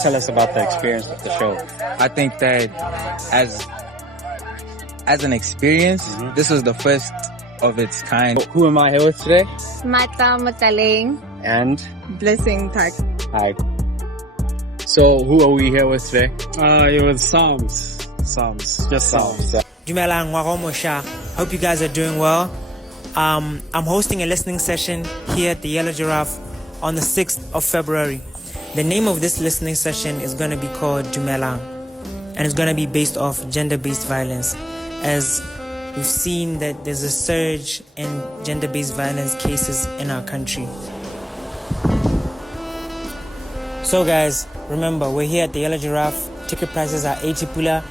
tell us about the experience of the show? I think that as an experience, this was the first of its kind. Who am I here with today? Mata Mataling. And Blessing Tak. hi. So who are we here with today? You're with Psalms. Just Psalms. Dumelang, Waromosha. Hope you guys are doing well. I'm hosting a listening session here at the Yellow Giraffe on the 6th of February. The name of this listening session is going to be called Dumelang, and it's going to be based off gender-based violence, as we've seen that there's a surge in gender-based violence cases in our country. So guys, remember, we're here at the Yellow Giraffe. Ticket prices are 80 pula,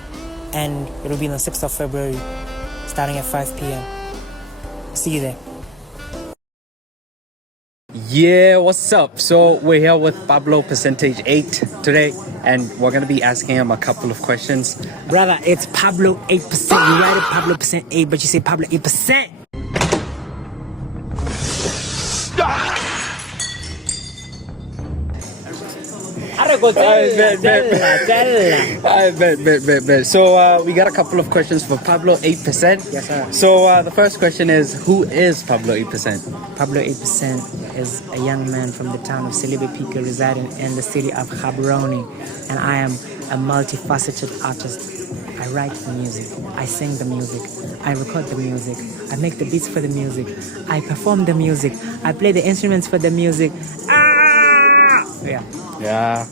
and it'll be on the 6th of February, starting at 5 p.m. See you there. Yeah, what's up? So we're here with Pablo Percentage 8 today, and we're going to be asking him a couple of questions. Brother, it's Pablo 8%. You write it Pablo percent 8, but you say Pablo 8%. Bet. So we got a couple of questions for Pablo 8%. Yes, sir. So the first question is, who is Pablo 8%? Pablo 8% is a young man from the town of Selibe Pika, residing in the city of Gaborone, and I am a multifaceted artist. I write the music, I sing the music, I record the music, I make the beats for the music, I perform the music, I play the instruments for the music. Yeah,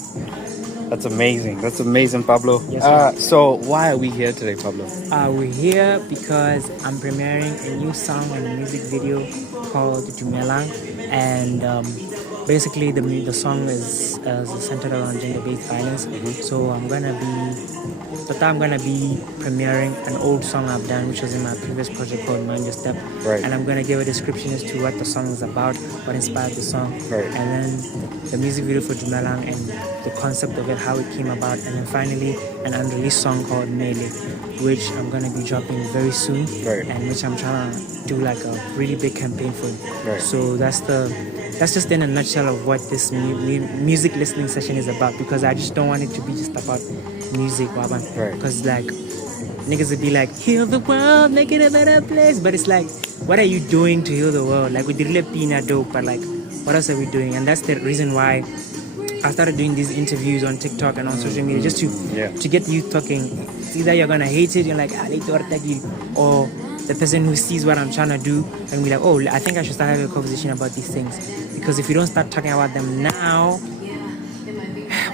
that's amazing, Pablo. Yes, sir. So why are we here today, Pablo? We're here because I'm premiering a new song and a music video called Dumelang, and basically the song is centered around gender-based violence. So I'm gonna be premiering an old song I've done, which was in my previous project called Mind Your Step. Right. And I'm gonna give a description as to what the song is about, what inspired the song, Right. and then the music video for Dumelang and the concept of it, how it came about, and then finally an unreleased song called Mele, which I'm gonna be dropping very soon, Right. and which I'm trying to do like a really big campaign for. Right. So that's just in a nutshell of what this music listening session is about, because I just don't want it to be just about music, Waban. Right. Because like niggas would be like, heal the world, make it a better place, but it's like, what are you doing to heal the world? Like, we did Pina dope, but like, what else are we doing? And that's the reason why I started doing these interviews on TikTok and on social media, just to get the youth talking. It's either you're gonna hate it, you're like, or the person who sees what I'm trying to do and be like, oh, I think I should start having a conversation about these things. Because if you don't start talking about them now,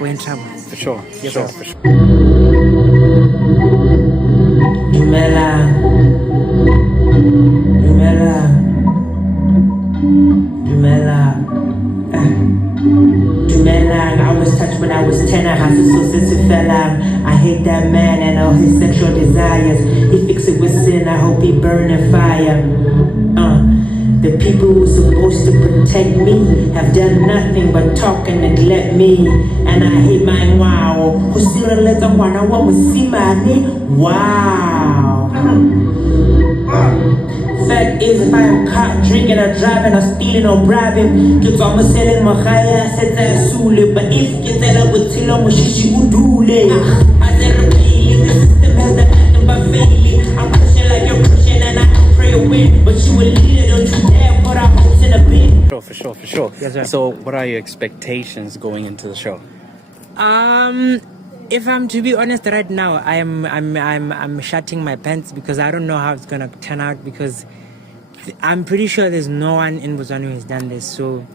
we're in trouble. For sure. Yes, sure. sir. Dumelang, I was touched when I was 10. I hate that man and all his sexual desires. He fixed it with sin, I hope he burn in fire. The people who are supposed to protect me have done nothing but talk and neglect me. And I hate my wow. Who still let them want to see my name? Wow. Fact is, if I am caught drinking or driving or stealing or bribing, kids almost selling my kaya, said that sule. But if you tell her with Tilo, Mushishi Udule. I said, repealing, the system has the anthem by failing. I'm pushing like you're pushing, and I pray a win. But you a leader, don't you dare put our hopes in a bin. For sure. Yes, sir. So what are your expectations going into the show? If I'm to be honest right now, I'm shutting my pants because I don't know how it's gonna turn out, because I'm pretty sure there's no one in Botswana who has done this. So,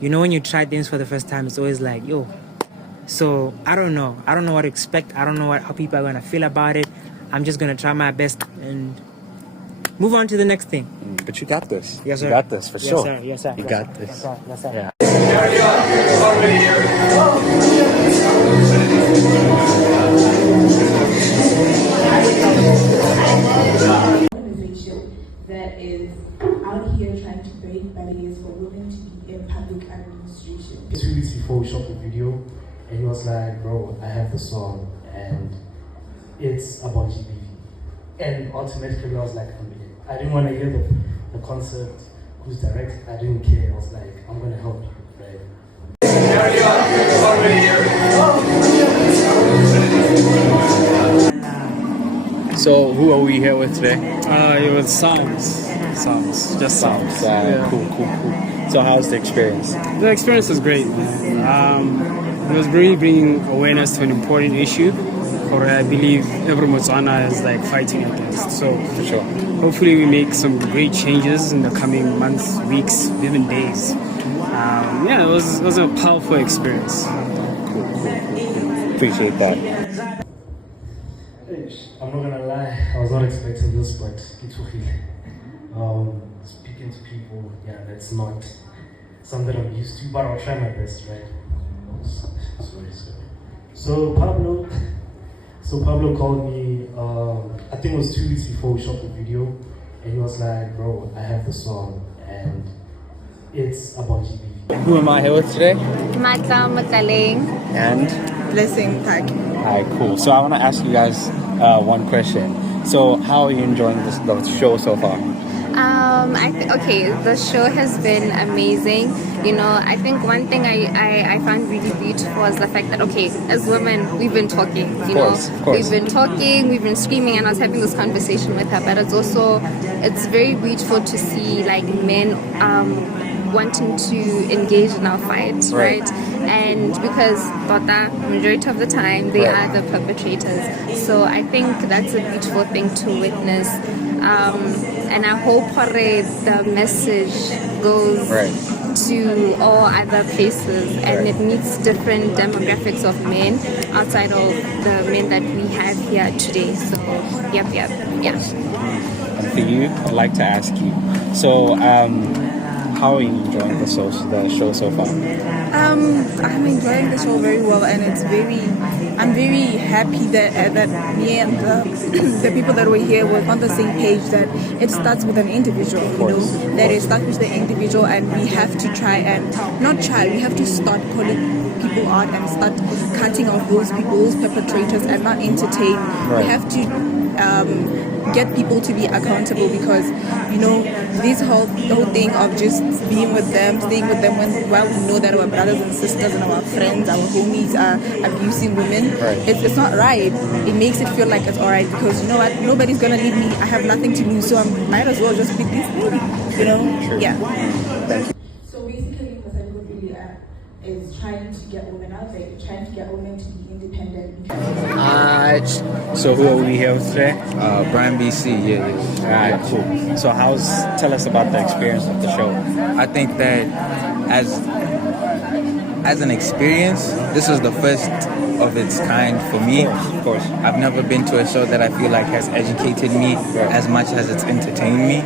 you know, when you try things for the first time, it's always like, yo. So I don't know what to expect. I don't know how people are gonna feel about it. I'm just gonna try my best and move on to the next thing. But you got this. Yes, sir. You got this for Yes, sure. sir. Yes, sir. You Yes, got sir. this. Yes, sir. Yes, sir. Yeah. Organization that is out here trying to break barriers for women to be in public administration. 2 weeks before we shot the video, and he was like, bro, I have the song and it's about GBV. And automatically I was like, I'm in. I didn't want to hear the concept, who's directing, I didn't care. I was like, I'm going to help you, right? So who are we here with today? It was Psalms. Just Psalms. Cool. So how's the experience? The experience was great, man. It was really bringing awareness to an important issue, or I believe every Motswana is like fighting against. So For sure. hopefully we make some great changes in the coming months, weeks, even days. It was a powerful experience. Appreciate that. I'm not gonna lie, I was not expecting this, but it's okay. Speaking to people, that's not something I'm used to, but I'll try my best, right? Sorry. So Pablo called me, I think it was 2 weeks before we shot the video, and he was like, bro, I have the song, and it's about GBV. Who am I here with today? Mata Mataling. And Blessing Tag. Alright, cool. So I want to ask you guys one question. So how are you enjoying the show so far? The show has been amazing. You know, I think one thing I found really beautiful is the fact that, as women, we've been talking, Of course. We've been talking, we've been screaming, and I was having this conversation with her, but it's very beautiful to see, like, men wanting to engage in our fight, right? And because Bata, majority of the time, they are the perpetrators. So I think that's a beautiful thing to witness. And I hope the message goes to all other places and it meets different demographics of men outside of the men that we have here today. So, yep. And for you, I'd like to ask you. So, how are you enjoying the show so far? I'm enjoying the show very well, and I'm very happy that me and the people that were here were on the same page, that it starts with an individual, that it starts with the individual, and we have to we have to start calling people out and start cutting off those people, those perpetrators, and not entertain. We have to get people to be accountable, because this whole thing of just being with them, staying with them while we know that our brothers and sisters and our friends, our homies are abusing women, it's not right. It makes it feel like it's alright, because you know what, nobody's gonna leave me, I have nothing to lose, so I might as well just pick this lady, So basically, what I would really is trying to get women out there, trying to get women to be independent. So who are we here with today? Brian BC, Alright, cool. So tell us about the experience of the show. I think that as an experience, this is the first of its kind for me. Of course. I've never been to a show that I feel like has educated me as much as it's entertained me.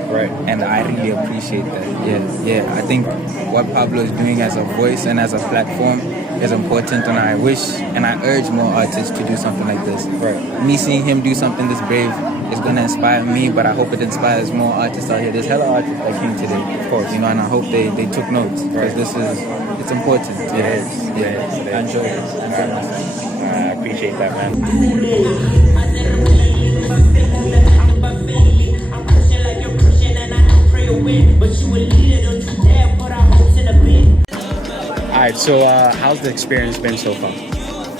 And I really appreciate that. I think what Pablo is doing as a voice and as a platform is important, and I wish and I urge more artists to do something like this. Me seeing him do something this brave is going to inspire me, but I hope it inspires more artists out here. There's hella artists that came today, of course, and I hope they took notes, because it's important. It is. I enjoy this. I appreciate that, man. Alright, so how's the experience been so far?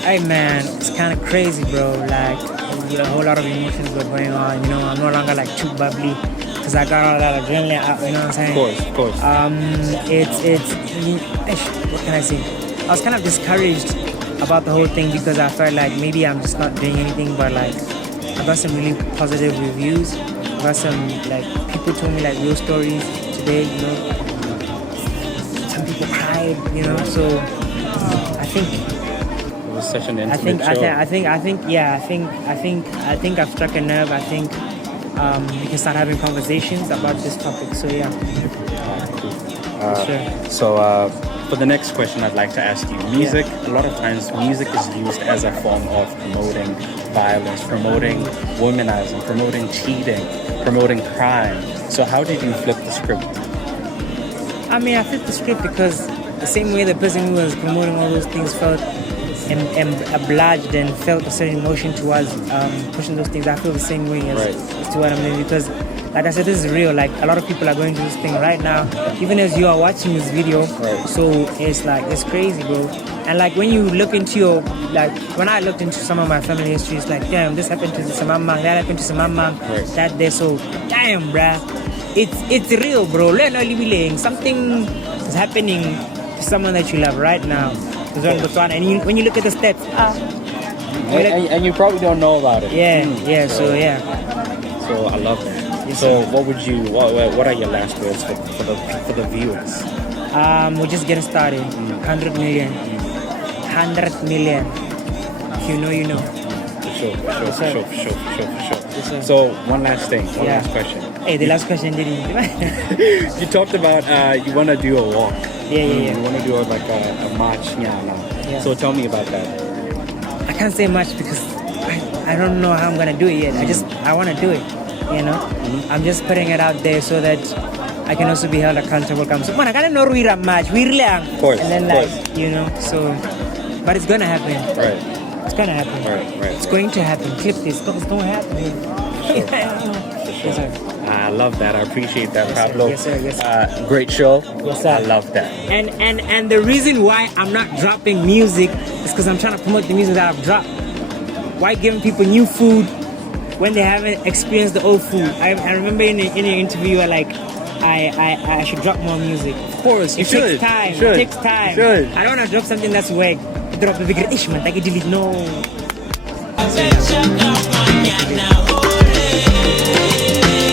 Hey man, it's kind of crazy, bro. Like, a whole lot of emotions were going on. I'm no longer like too bubbly, because I got a lot of adrenaline out. You know what I'm saying? Of course. What can I say? I was kind of discouraged about the whole thing, because I felt like maybe I'm just not doing anything, but like I got some really positive reviews. I got some, like, people told me like real stories today. Some people cried. So I think. Such an intimate show. I think I've struck a nerve. I think we can start having conversations about this topic. So Sure. So for the next question, I'd like to ask you, music, a lot of times music is used as a form of promoting violence, promoting womanizing, promoting cheating, promoting crime. So how did you flip the script? I flipped the script because the same way the person who was promoting all those things felt and obliged and felt a certain emotion towards pushing those things, I feel the same way as to what I'm doing, because like I said, this is real. Like a lot of people are going through this thing right now, even as you are watching this video. Right. So it's like it's crazy, bro. And like when you look into your, like when I looked into some of my family history, it's like, damn, this happened to some mama, that happened to some mama, Right. that there. So damn, bruh, it's real, bro. Something is happening to someone that you love right now. And when you look at the steps, And you probably don't know about it. yeah. So yeah. So I love that. Yes, So sir. what are your last words for the viewers? We're just getting started. 100 million. 100 million. If you know, you know. For sure. Yes, sir. So one last thing, one Yeah. last question. Hey, the last question didn't. You talked about you want to do a walk. Yeah. You want to do like a march. Yeah. So tell me about that. I can't say much because I don't know how I'm gonna do it yet. I want to do it. You know, I'm just putting it out there so that I can also be held accountable. Come so, man, I gotta know we match. We really are. course, And then of like course. you know, so but it's gonna happen. Right. It's gonna happen. Right. It's going to happen. Clip this. It's gonna happen. Yes, sir. I love that. I appreciate that, Yes, sir. Pablo. Yes, sir. Great show. Yes, sir. I love that. And the reason why I'm not dropping music is because I'm trying to promote the music that I've dropped. Why giving people new food when they haven't experienced the old food? I remember in an interview, like I should drop more music. Of course, you It should. takes time. You should. It takes time. You should. I don't want to drop something that's wag. Drop a big ish man. Like delete. No.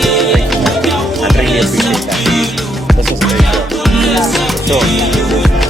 I really appreciate that. This was a great show. So.